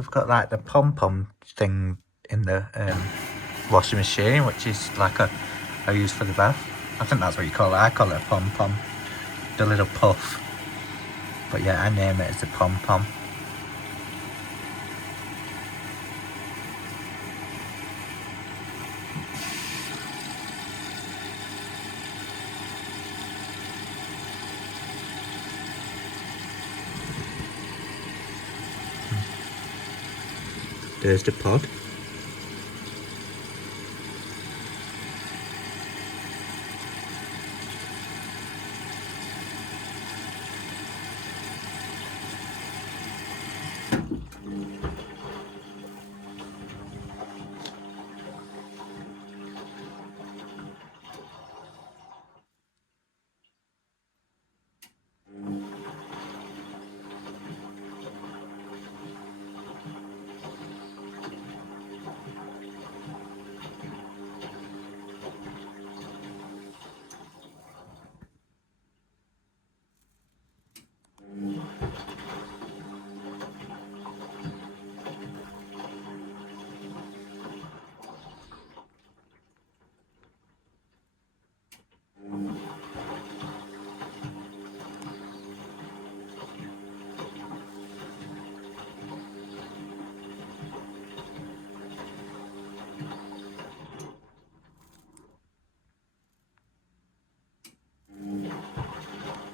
we've got like the Pom Pom thing in the washing machine, which is like I use for the bath. I think that's what you call it. I call it a Pom Pom, the little puff. But yeah, I name it as a Pom Pom. There's the pod.